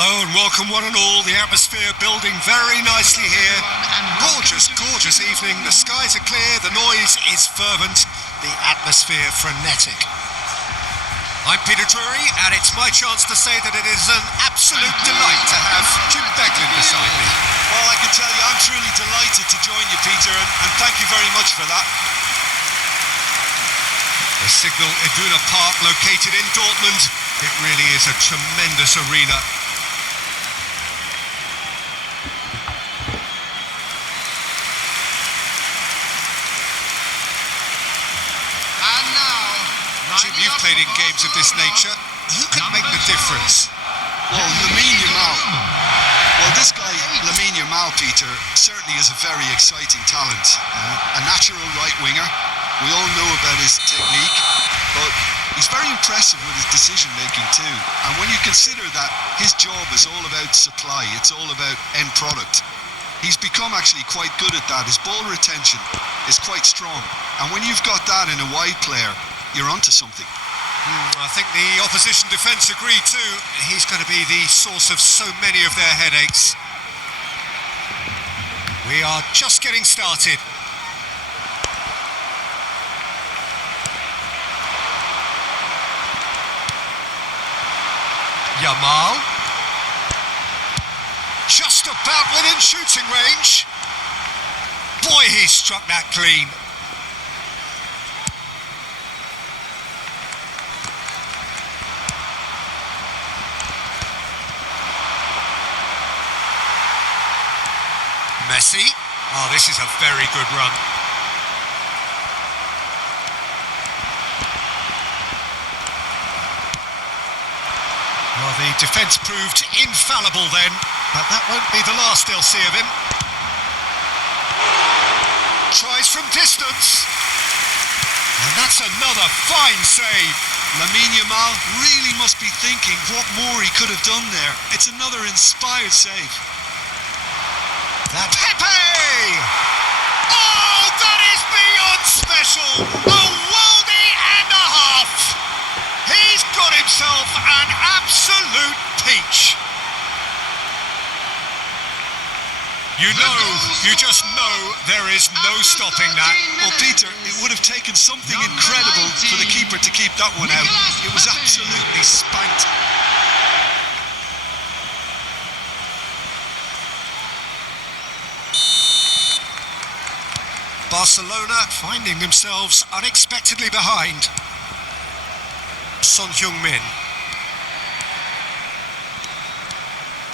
Hello and welcome one and all. The atmosphere building very nicely here. Gorgeous, gorgeous evening. The skies are clear, the noise is fervent, the atmosphere frenetic. I'm Peter Drury and it's my chance to say that it is an absolute delight to have Jim Beglin beside me. Well, I can tell you I'm truly delighted to join you, Peter, and thank you very much for that. The Signal Iduna Park, located in Dortmund, it really is a tremendous arena. Jim, you've played in games of this nature. Who can make the difference? Well, Lamine Yamal. Well, this guy, Lamine Yamal, Peter, certainly is a very exciting talent. A natural right winger. We all know about his technique, but he's very impressive with his decision-making too. And when you consider that his job is all about supply, it's all about end product, he's become actually quite good at that. His ball retention is quite strong. And when you've got that in a wide player, you're onto something. I think the opposition defence agree too. He's going to be the source of so many of their headaches. We are just getting started. Yamal. Just about within shooting range. Boy, he struck that clean. Messi. Oh, this is a very good run. Well, the defence proved infallible then, but that won't be the last they'll see of him. Tries from distance. And that's another fine save. Lamine Yamal really must be thinking what more he could have done there. It's another inspired save. That Pepe! Oh, that is beyond special! A worldie and a half! He's got himself an absolute peach. You just know there is no stopping that. Well, Peter, it would have taken something incredible for the keeper to keep that one out. It was absolutely spanked. Barcelona finding themselves unexpectedly behind. Son Heung-min.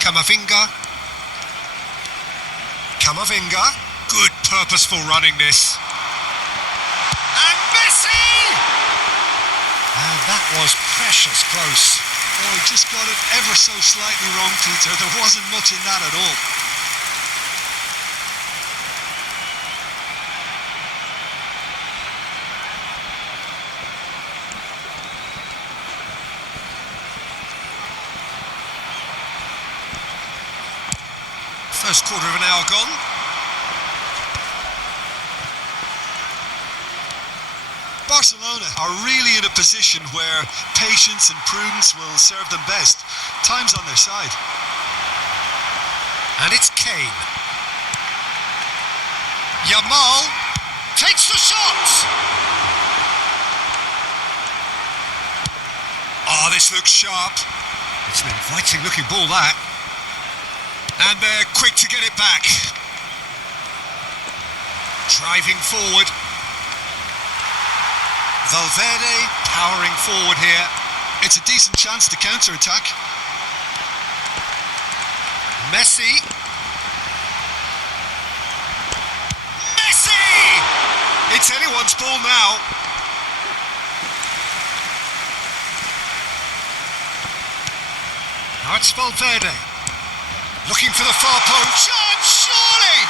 Camavinga. Good purposeful running this. And Messi! And that was precious close. Oh, he just got it ever so slightly wrong, Peter. There wasn't much in that at all. First quarter of an hour gone. Barcelona are really in a position where patience and prudence will serve them best. Time's on their side. And it's Kane. Yamal takes the shot. Oh, this looks sharp. It's an inviting looking ball, that. And they're quick to get it back. Driving forward. Valverde powering forward here. It's a decent chance to counter-attack. Messi. It's anyone's ball now. Now it's Valverde. Looking for the far post. Surely!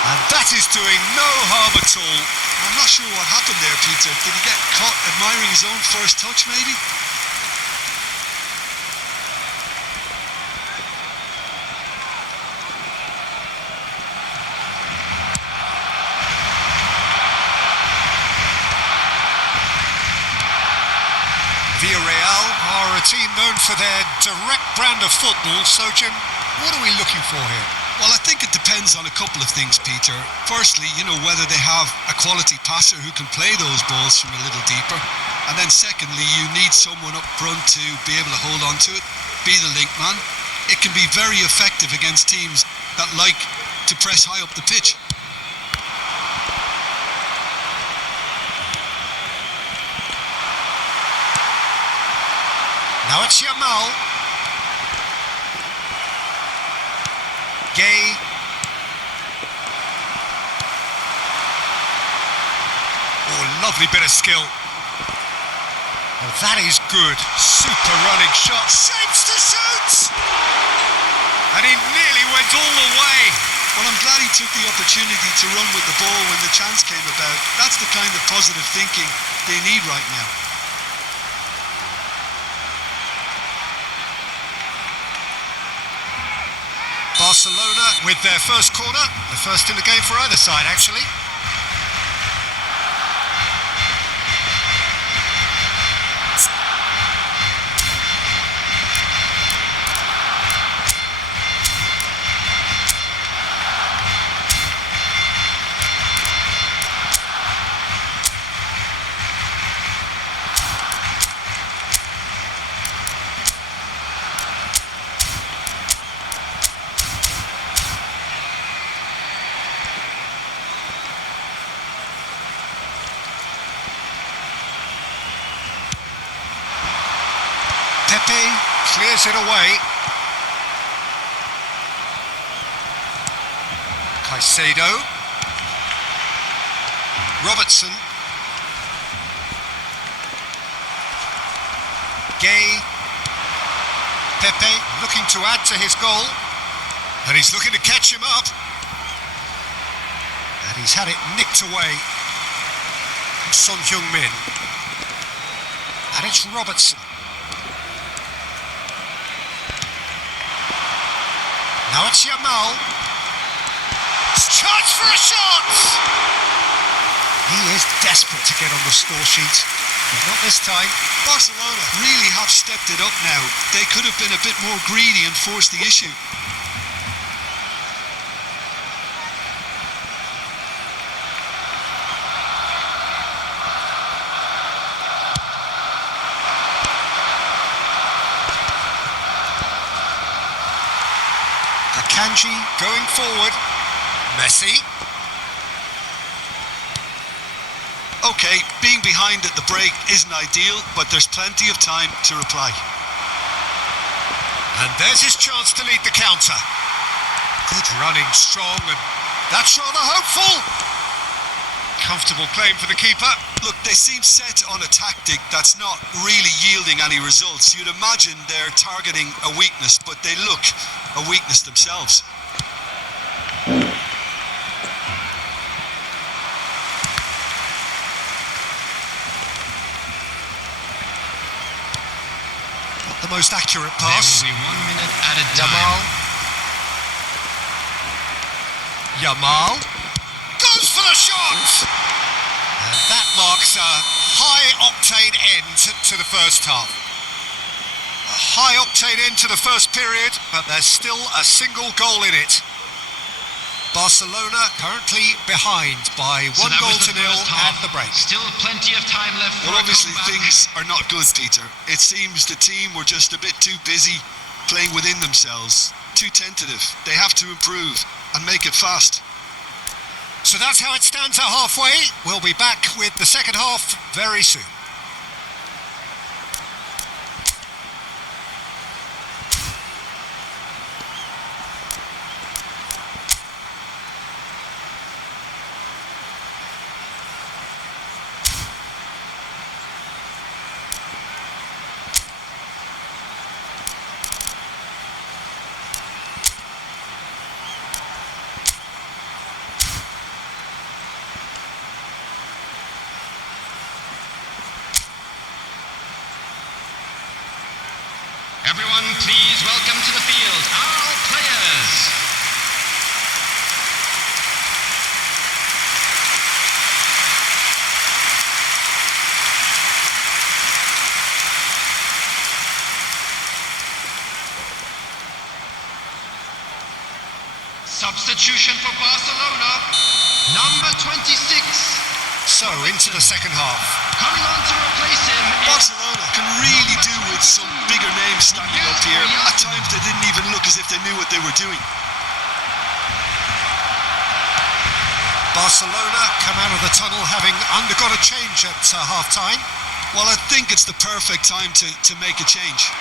And that is doing no harm at all. I'm not sure what happened there, Peter. Did he get caught admiring his own first touch, maybe? SerieA are a team known for their direct brand of football, so Jim, what are we looking for here? Well, I think it depends on a couple of things, Peter. Firstly, whether they have a quality passer who can play those balls from a little deeper. And then secondly, you need someone up front to be able to hold on to it, be the link man. It can be very effective against teams that like to press high up the pitch. Now it's Yamal. Gay. Oh, lovely bit of skill. Oh, that is good. Super running shot. Shapes to shoot! And he nearly went all the way. Well, I'm glad he took the opportunity to run with the ball when the chance came about. That's the kind of positive thinking they need right now. Barcelona with their first corner, the first in the game for either side actually. Pepe clears it away. Caicedo. Robertson. Gay. Pepe looking to add to his goal. And he's looking to catch him up. And he's had it nicked away. Son Heung-min. And it's Robertson. Now it's Yamal. Chance for a shot! He is desperate to get on the score sheet, but not this time. Barcelona really have stepped it up now. They could have been a bit more greedy and forced the issue. Kanji going forward. Messi. Okay, being behind at the break isn't ideal, but there's plenty of time to reply. And there's his chance to lead the counter. Good running, strong, and that's rather hopeful. Comfortable claim for the keeper. Look, they seem set on a tactic that's not really yielding any results. You'd imagine they're targeting a weakness, but they look a weakness themselves. Not the most accurate pass. There will be 1 minute at a time. Yamal goes for the shot! And that marks a high-octane end to the first half. A high-octane end to the first period, but there's still a single goal in it. Barcelona currently behind by 1 goal to nil at the break. Still plenty of time left for Well, obviously a comeback. things are not good, Peter. It seems the team were just a bit too busy playing within themselves, too tentative. They have to improve and make it fast. So that's how it stands at halfway. We'll be back with the second half very soon. Everyone, please welcome to the field our players. Substitution for Barcelona, number 26. So, into the second half. Coming on to replace him is Barcelona can really do with some bigger names standing up here. At times they didn't even look as if they knew what they were doing. Barcelona come out of the tunnel having undergone a change at half-time. Well, I think it's the perfect time to make a change.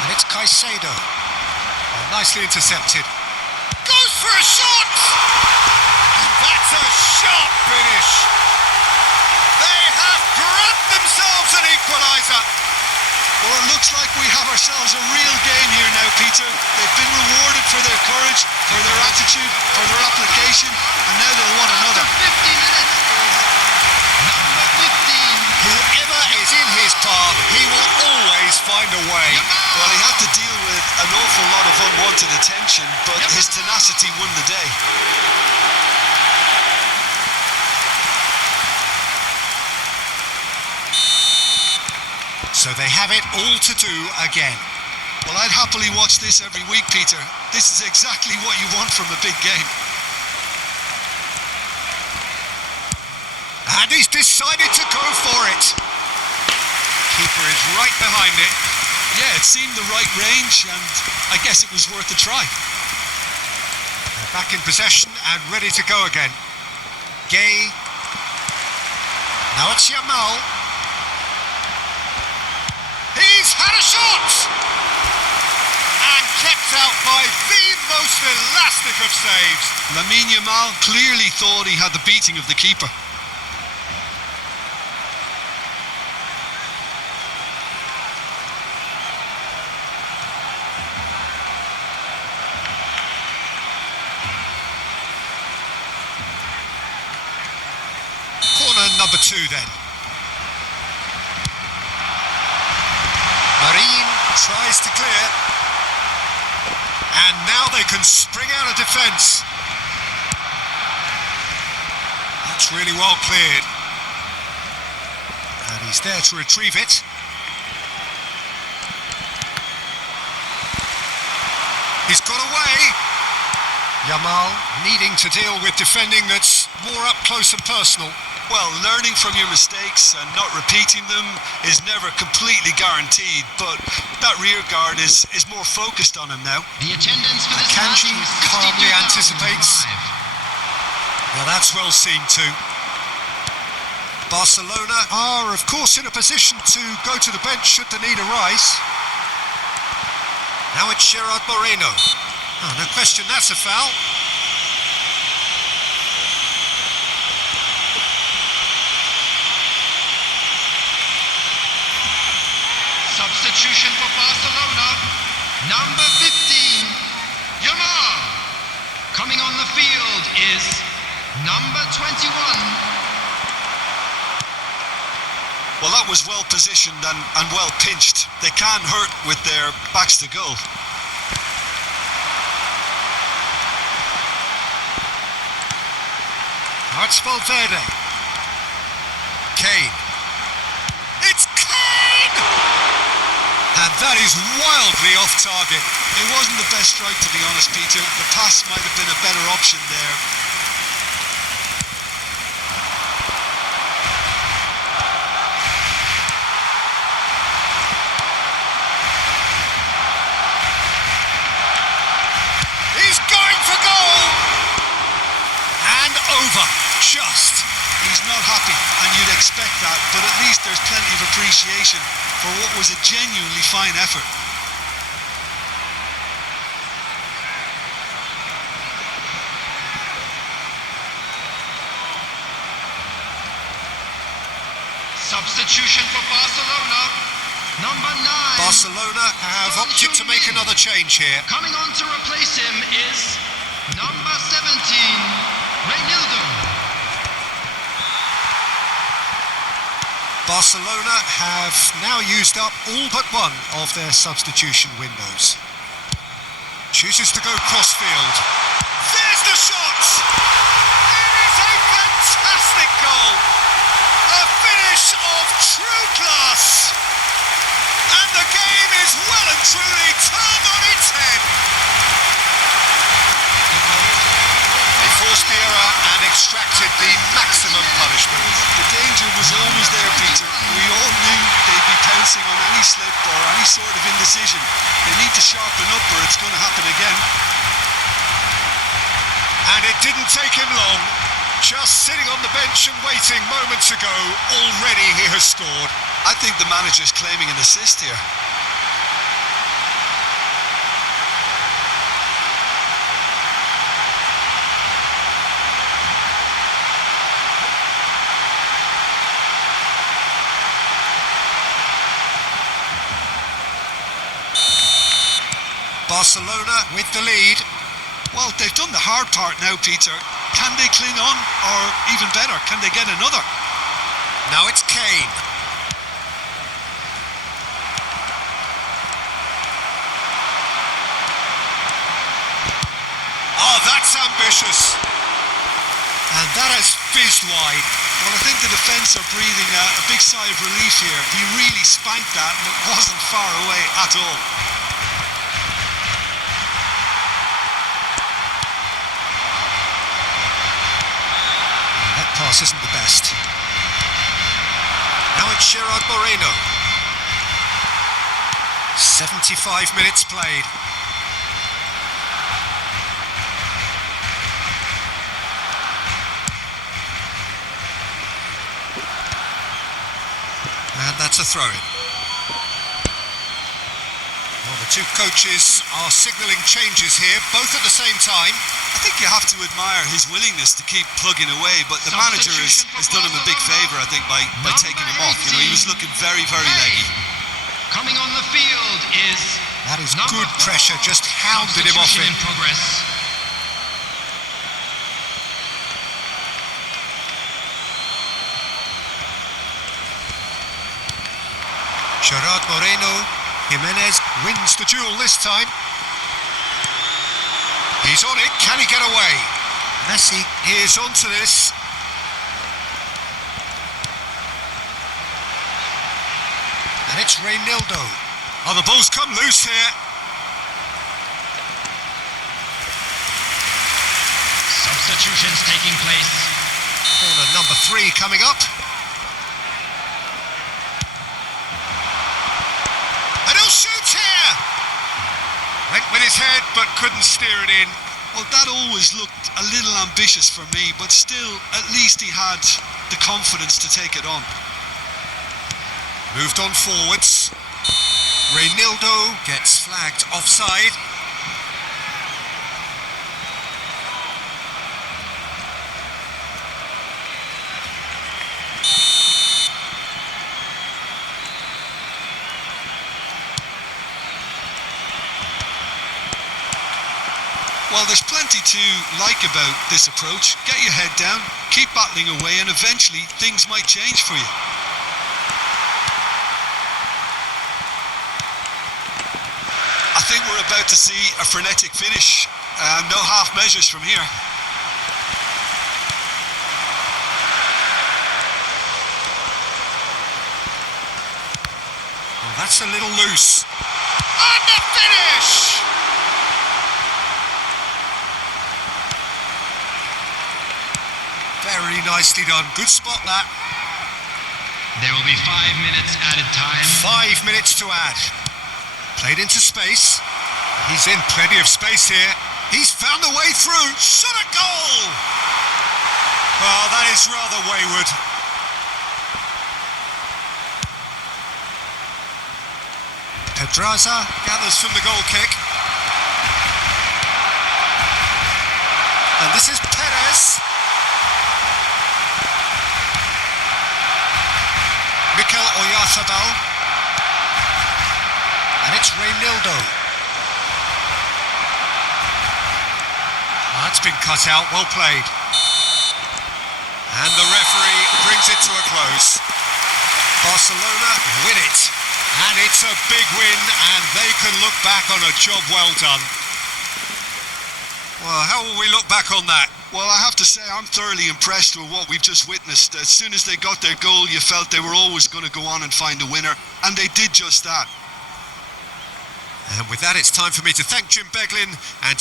And it's Caicedo. Oh, nicely intercepted. Goes for a shot! And that's a sharp finish. They have grabbed themselves an equaliser. Well, it looks like we have ourselves a real game here now, Peter. They've been rewarded for their courage, for their attitude, for their application, and now they'll want another. 50 minutes is number 15. Whoever is in his path, he will always find a way. Well, he had to deal with an awful lot of unwanted attention, but his tenacity won the day. So they have it all to do again. Well, I'd happily watch this every week, Peter. This is exactly what you want from a big game. And he's decided to go for it. Keeper is right behind it. Yeah, it seemed the right range, and I guess it was worth a try. They're back in possession and ready to go again. Gay. Now it's Yamal. He's had a shot! And kept out by the most elastic of saves. Lamine Yamal clearly thought he had the beating of the keeper. Corner number 2 then. Marine tries to clear. And now they can spring out of defence. That's really well cleared. And he's there to retrieve it. He's got away. Yamal needing to deal with defending that's more up close and personal. Well, learning from your mistakes and not repeating them is never completely guaranteed, but that rear guard is more focused on him now. The attendance for this Kanji match was calmly 62,005. anticipates. Well, that's well seen too. Barcelona are, of course, in a position to go to the bench should the need arise. Now it's Gerard Moreno. Oh, no question, that's a foul. Substitution for Barcelona, number 15, Yamal. Coming on the field is number 21. Well, that was well positioned and well pinched. They can hurt with their backs to goal. Now it's Valverde. Kane. It's Kane! And that is wildly off target. It wasn't the best strike, to be honest, Peter. The pass might have been a better option there. He's going for goal! And over. Just. He's not happy, and you'd expect that, but at least there's plenty of appreciation for what was a genuinely fine effort. Substitution for Barcelona, number 9. Barcelona have opted to make another change here. Coming on to replace him is number 17, Reynildo. Barcelona have now used up all but one of their substitution windows. Chooses to go crossfield. There's the shot! It is a fantastic goal! A finish of true class! And the game is well and truly turned punishment. The danger was always there, Peter. We all knew they'd be pouncing on any slip or any sort of indecision. They need to sharpen up or it's going to happen again. And it didn't take him long. Just sitting on the bench and waiting moments ago, already he has scored. I think the manager's claiming an assist here. Barcelona with the lead. Well, they've done the hard part now, Peter. Can they cling on? Or even better, can they get another? Now it's Kane. Oh, that's ambitious. And that has fizzed wide. Well, I think the defence are breathing a big sigh of relief here. He really spanked that and it wasn't far away at all. Pass isn't the best. Now it's Gerard Moreno. 75 minutes played. And that's a throw-in. Well, the two coaches are signalling changes here, both at the same time. I think you have to admire his willingness to keep plugging away, but the manager has done him a big favour, I think, by taking him off. You know, he was looking very, very leggy. Coming on the field is That is good pressure, just hounded him off it. in progress. Gerard Moreno, Jimenez wins the duel this time. He's on it, can he get away? Messi is onto this. And it's Reynildo. Oh, the ball's come loose here. Substitutions taking place. Corner number 3 coming up. And he'll shoot here! Went with his head, but couldn't steer it in. Well, that always looked a little ambitious for me, but still, at least he had the confidence to take it on. Moved on forwards. Reynildo gets flagged offside. Well, there's plenty to like about this approach. Get your head down, keep battling away, and eventually things might change for you. I think we're about to see a frenetic finish. No half measures from here. Well, that's a little loose. And the finish! Very nicely done. Good spot, that. There will be 5 minutes added time. 5 minutes to add. Played into space. He's in plenty of space here. He's found a way through. Shot a goal! Well, that is rather wayward. Pedraza gathers from the goal kick. And this is Perez. Mikel Oyarzabal. And it's Reynildo. That's been cut out, well played. And the referee brings it to a close. Barcelona win it. And it's a big win, and they can look back on a job well done. Well, how will we look back on that? Well, I have to say I'm thoroughly impressed with what we've just witnessed. As soon as they got their goal, you felt they were always going to go on and find a winner, and they did just that. And with that, it's time for me to thank Jim Beglin and